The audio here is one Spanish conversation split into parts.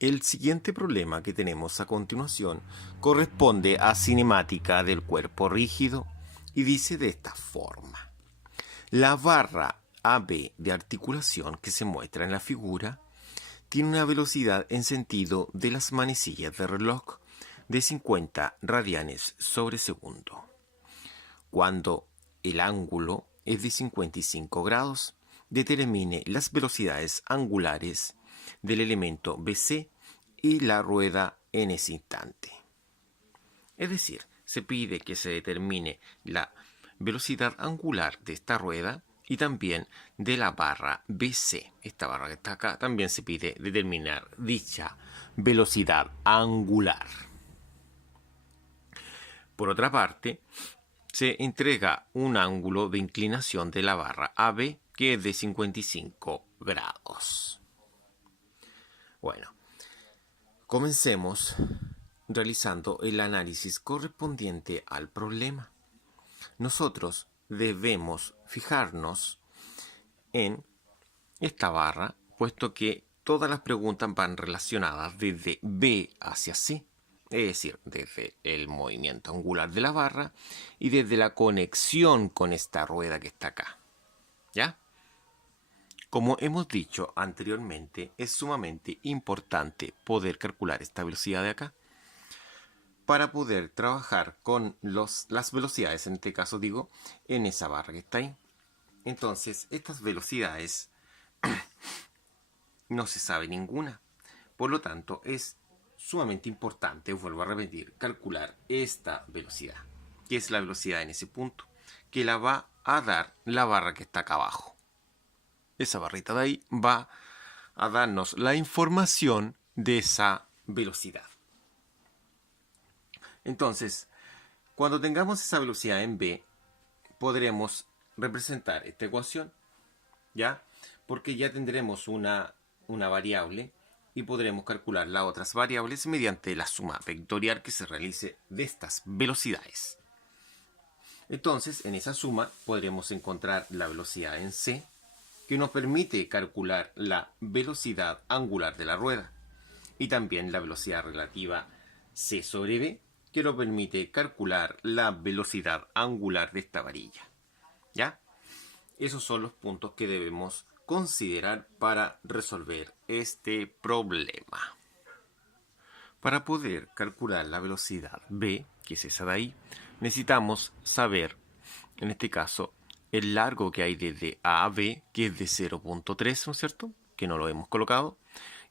El siguiente problema que tenemos a continuación corresponde a cinemática del cuerpo rígido y dice de esta forma. La barra AB de articulación que se muestra en la figura tiene una velocidad en sentido de las manecillas de reloj de 50 radianes sobre segundo. Cuando el ángulo es de 55 grados, determine las velocidades angulares del elemento BC y la rueda en ese instante. Es decir, se pide que se determine la velocidad angular de esta rueda y también de la barra BC. Esta barra que está acá también se pide determinar dicha velocidad angular. Por otra parte, se entrega un ángulo de inclinación de la barra AB que es de 55 grados. Bueno, comencemos realizando el análisis correspondiente al problema. Nosotros debemos fijarnos en esta barra, puesto que todas las preguntas van relacionadas desde B hacia C, es decir, desde el movimiento angular de la barra y desde la conexión con esta rueda que está acá. ¿Ya? Como hemos dicho anteriormente, es sumamente importante poder calcular esta velocidad de acá para poder trabajar con las velocidades, en este caso digo, en esa barra que está ahí. Entonces, estas velocidades no se sabe ninguna. Por lo tanto, es sumamente importante, vuelvo a repetir, calcular esta velocidad, que es la velocidad en ese punto, que la va a dar la barra que está acá abajo. Esa barrita de ahí va a darnos la información de esa velocidad. Entonces, cuando tengamos esa velocidad en B, podremos representar esta ecuación, ¿ya? Porque ya tendremos una variable y podremos calcular las otras variables mediante la suma vectorial que se realice de estas velocidades. Entonces, en esa suma podremos encontrar la velocidad en C, que nos permite calcular la velocidad angular de la rueda, y también la velocidad relativa C sobre B, que nos permite calcular la velocidad angular de esta varilla. ¿Ya? Esos son los puntos que debemos considerar para resolver este problema. Para poder calcular la velocidad B, que es esa de ahí, necesitamos saber, en este caso, el largo que hay desde A a B, que es de 0.3, ¿no es cierto? Que no lo hemos colocado.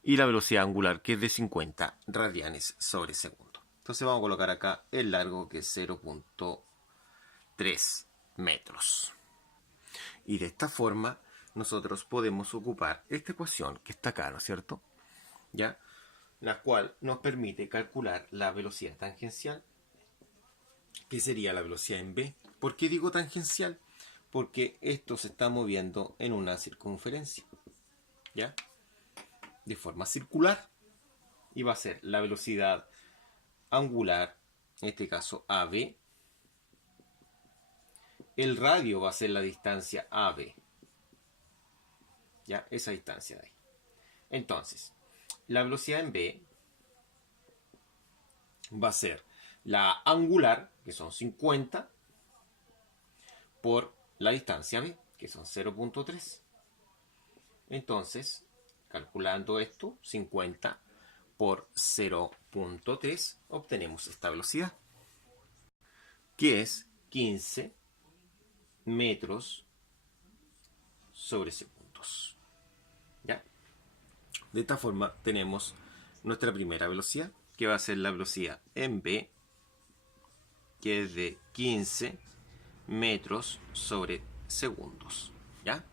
Y la velocidad angular, que es de 50 radianes sobre segundo. Entonces vamos a colocar acá el largo, que es 0.3 metros. Y de esta forma nosotros podemos ocupar esta ecuación que está acá, ¿no es cierto? ¿Ya? La cual nos permite calcular la velocidad tangencial, que sería la velocidad en B. ¿Por qué digo tangencial? Porque esto se está moviendo en una circunferencia, ¿ya? De forma circular. Y va a ser la velocidad angular, en este caso AB. El radio va a ser la distancia AB. ¿Ya? Esa distancia de ahí. Entonces, la velocidad en B va a ser la angular, que son 50, por la distancia B, que son 0.3. Entonces, calculando esto, 50 por 0.3, obtenemos esta velocidad, que es 15 metros sobre segundos. ¿Ya? De esta forma tenemos nuestra primera velocidad, que va a ser la velocidad en B, que es de 15 metros sobre segundos. ¿Ya?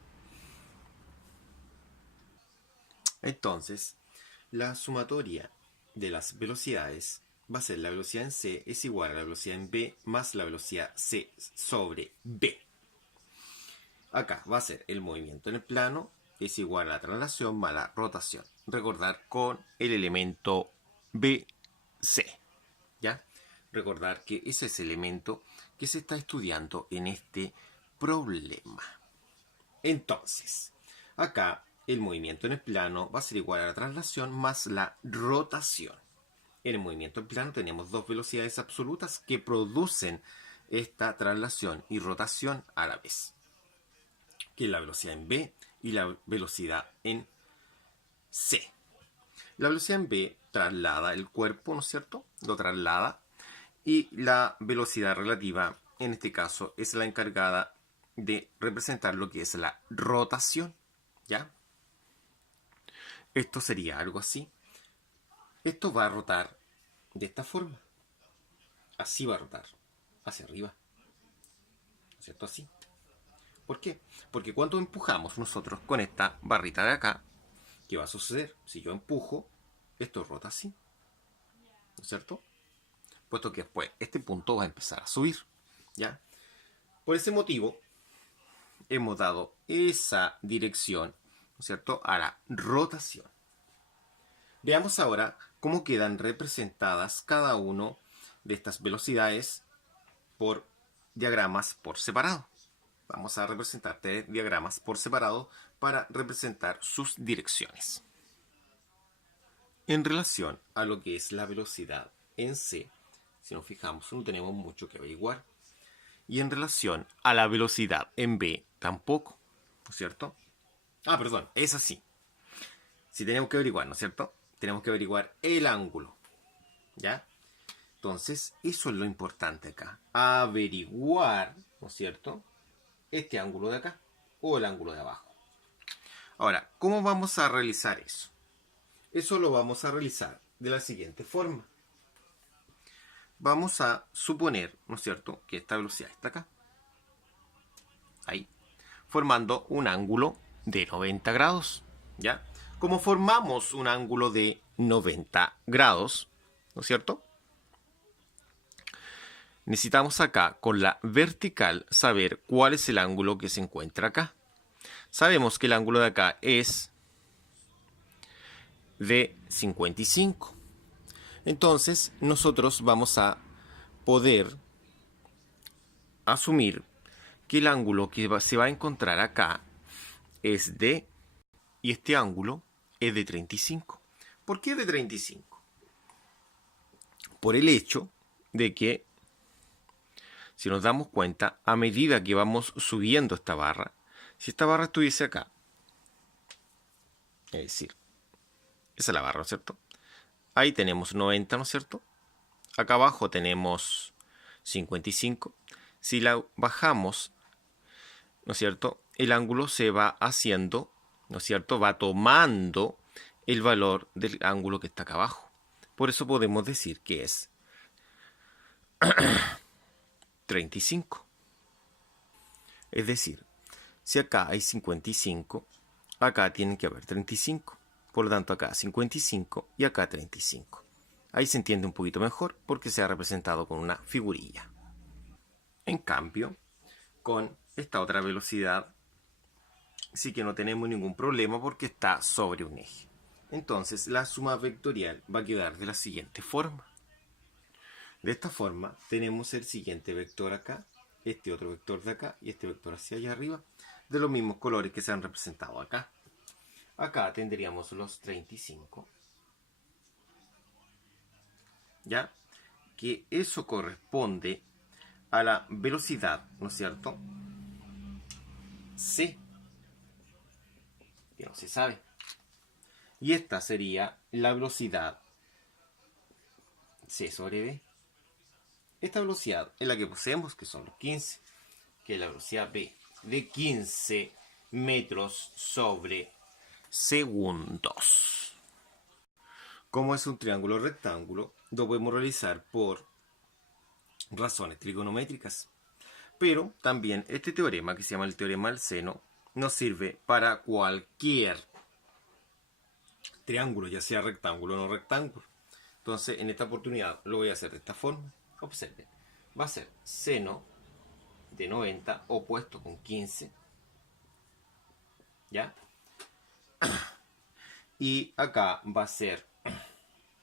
Entonces, la sumatoria de las velocidades va a ser la velocidad en C es igual a la velocidad en B más la velocidad C sobre B. Acá va a ser el movimiento en el plano es igual a la traslación más la rotación. Recordar con el elemento BC. ¿Ya? Recordar que ese es el elemento que se está estudiando en este problema. Entonces, acá el movimiento en el plano va a ser igual a la traslación más la rotación. En el movimiento en plano tenemos dos velocidades absolutas que producen esta traslación y rotación a la vez, que es la velocidad en B y la velocidad en C. La velocidad en B traslada el cuerpo, ¿no es cierto? Lo traslada. Y la velocidad relativa, en este caso, es la encargada de representar lo que es la rotación, ¿ya? Esto sería algo así. Esto va a rotar de esta forma. Así va a rotar, hacia arriba. ¿No es cierto? Así. ¿Por qué? Porque cuando empujamos nosotros con esta barrita de acá, ¿qué va a suceder? Si yo empujo, esto rota así. ¿No es cierto? Puesto que después este punto va a empezar a subir, ¿ya? Por ese motivo, hemos dado esa dirección, ¿no es cierto?, a la rotación. Veamos ahora cómo quedan representadas cada una de estas velocidades por diagramas por separado. Vamos a representar tres diagramas por separado para representar sus direcciones. En relación a lo que es la velocidad en C, si nos fijamos, no tenemos mucho que averiguar. Y en relación a la velocidad en B, tampoco, ¿no es cierto? Ah, perdón, es así. Si tenemos que averiguar, ¿no es cierto? Tenemos que averiguar el ángulo, ¿ya? Entonces, eso es lo importante acá. Averiguar, ¿no es cierto?, este ángulo de acá o el ángulo de abajo. Ahora, ¿cómo vamos a realizar eso? Eso lo vamos a realizar de la siguiente forma. Vamos a suponer, ¿no es cierto?, que esta velocidad está acá. Ahí. Formando un ángulo de 90 grados. ¿Ya? Como formamos un ángulo de 90 grados, ¿no es cierto?, necesitamos acá, con la vertical, saber cuál es el ángulo que se encuentra acá. Sabemos que el ángulo de acá es de 55. Entonces, nosotros vamos a poder asumir que el ángulo que se va a encontrar acá es de, y este ángulo es de 35. ¿Por qué de 35? Por el hecho de que, si nos damos cuenta, a medida que vamos subiendo esta barra, si esta barra estuviese acá, es decir, esa es la barra, ¿no es cierto? Ahí tenemos 90, ¿no es cierto? Acá abajo tenemos 55. Si la bajamos, ¿no es cierto?, el ángulo se va haciendo, ¿no es cierto?, va tomando el valor del ángulo que está acá abajo. Por eso podemos decir que es 35. Es decir, si acá hay 55, acá tienen que haber 35. Por lo tanto, acá 55 y acá 35. Ahí se entiende un poquito mejor porque se ha representado con una figurilla. En cambio, con esta otra velocidad, sí que no tenemos ningún problema porque está sobre un eje. Entonces, la suma vectorial va a quedar de la siguiente forma. De esta forma, tenemos el siguiente vector acá, este otro vector de acá y este vector hacia allá arriba, de los mismos colores que se han representado acá. Acá tendríamos los 35. ¿Ya? Que eso corresponde a la velocidad, ¿no es cierto?, C, que no se sabe. Y esta sería la velocidad C sobre B. Esta velocidad es la que poseemos, que son los 15, que es la velocidad B de 15 metros sobre segundos. Como es un triángulo rectángulo, lo podemos realizar por razones trigonométricas. Pero también este teorema, que se llama el teorema del seno, nos sirve para cualquier triángulo, ya sea rectángulo o no rectángulo. Entonces, en esta oportunidad lo voy a hacer de esta forma. Observen, va a ser seno de 90 opuesto con 15. ¿Ya? Y acá va a ser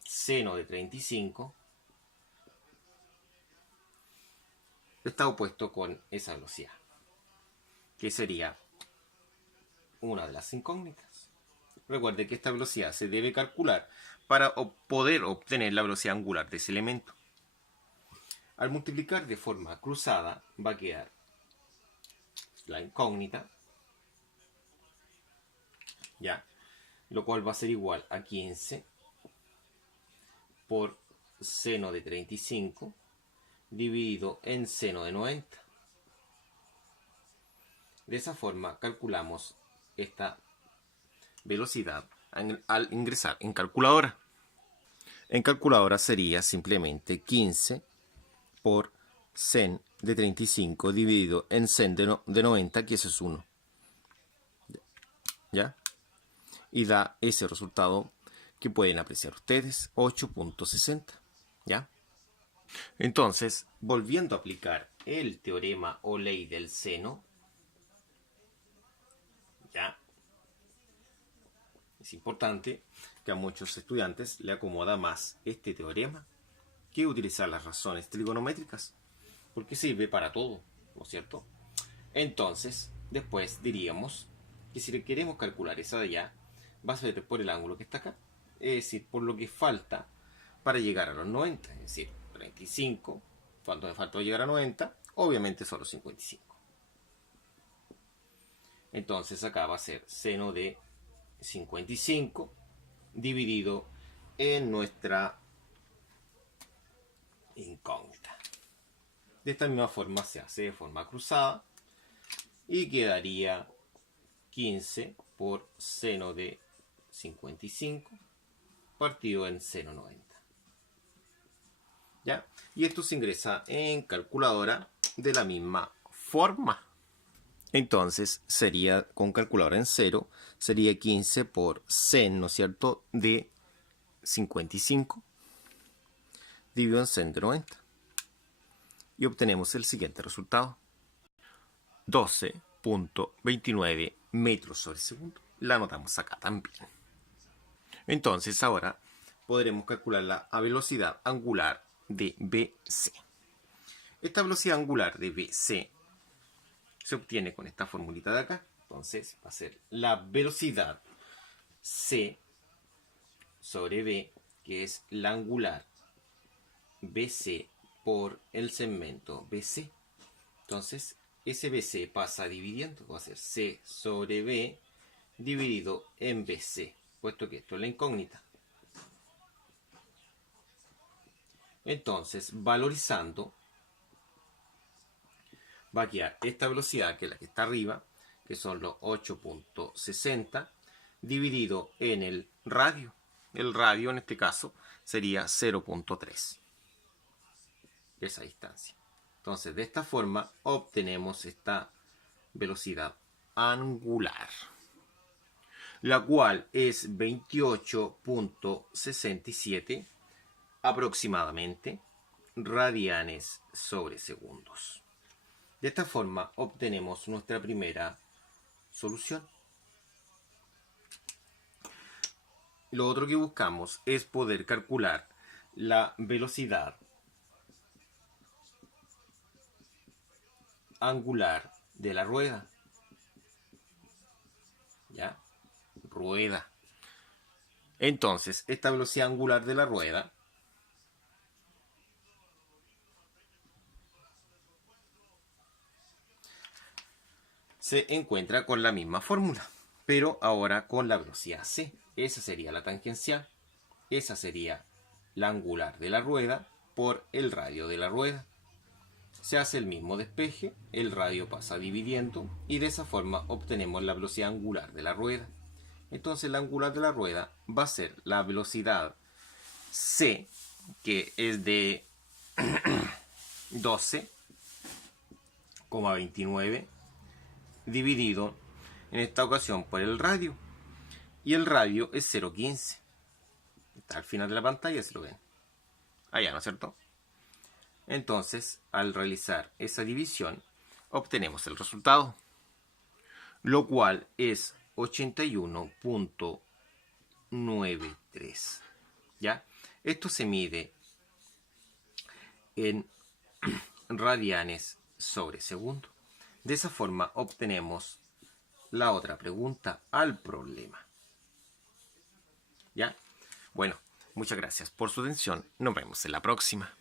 seno de 35. Está opuesto con esa velocidad, que sería una de las incógnitas. recuerde que esta velocidad se debe calcular para poder obtener la velocidad angular de ese elemento. Al multiplicar de forma cruzada va a quedar la incógnita, ¿ya? Lo cual va a ser igual a 15 por seno de 35 dividido en seno de 90. De esa forma calculamos esta velocidad al ingresar en calculadora. En calculadora sería simplemente 15 por sen de 35 dividido en sen de 90, que eso es 1. ¿Ya? Y da ese resultado que pueden apreciar ustedes, 8.60. ¿Ya? Entonces, volviendo a aplicar el teorema o ley del seno, ¿ya? Es importante que a muchos estudiantes le acomoda más este teorema que utilizar las razones trigonométricas, porque sirve para todo, ¿no es cierto? Entonces, después diríamos que si le queremos calcular esa de allá, va a ser por el ángulo que está acá, es decir, por lo que falta para llegar a los 90, es decir, 35, ¿cuánto me falta llegar a 90? Obviamente solo 55. Entonces acá va a ser seno de 55 dividido en nuestra incógnita. De esta misma forma se hace de forma cruzada y quedaría 15 por seno de 55 partido en seno 90. ¿Ya? Y esto se ingresa en calculadora de la misma forma. Entonces sería con calculadora en cero, sería 15 por sen, ¿no es cierto?, de 55 dividido en sen de 90. Y obtenemos el siguiente resultado: 12.29 metros sobre segundo. La anotamos acá también. Entonces ahora podremos calcular la velocidad angular de BC. Esta velocidad angular de BC se obtiene con esta formulita de acá. Entonces va a ser la velocidad C sobre B, que es la angular BC por el segmento BC. Entonces ese BC pasa dividiendo, va a ser C sobre B dividido en BC, puesto que esto es la incógnita. Entonces, valorizando, va a quedar esta velocidad, que es la que está arriba, que son los 8.60, dividido en el radio. El radio en este caso sería 0.3, esa distancia. Entonces, de esta forma obtenemos esta velocidad angular, la cual es 28.67 aproximadamente radianes sobre segundos. De esta forma obtenemos nuestra primera solución. Lo otro que buscamos es poder calcular la velocidad angular de la rueda. ¿Ya? Rueda. Entonces, esta velocidad angular de la rueda se encuentra con la misma fórmula, pero ahora con la velocidad c. Esa sería la tangencial, esa sería la angular de la rueda por el radio de la rueda. Se hace el mismo despeje, el radio pasa dividiendo y de esa forma obtenemos la velocidad angular de la rueda. Entonces la angular de la rueda va a ser la velocidad c, que es de 12,29 dividido en esta ocasión por el radio, y el radio es 0,15. Está al final de la pantalla, si lo ven allá, ¿no es cierto? Entonces, al realizar esa división obtenemos el resultado, lo cual es 81.93. ¿Ya? Esto se mide en radianes sobre segundo. De esa forma obtenemos la otra pregunta al problema. ¿Ya? Bueno, muchas gracias por su atención. Nos vemos en la próxima.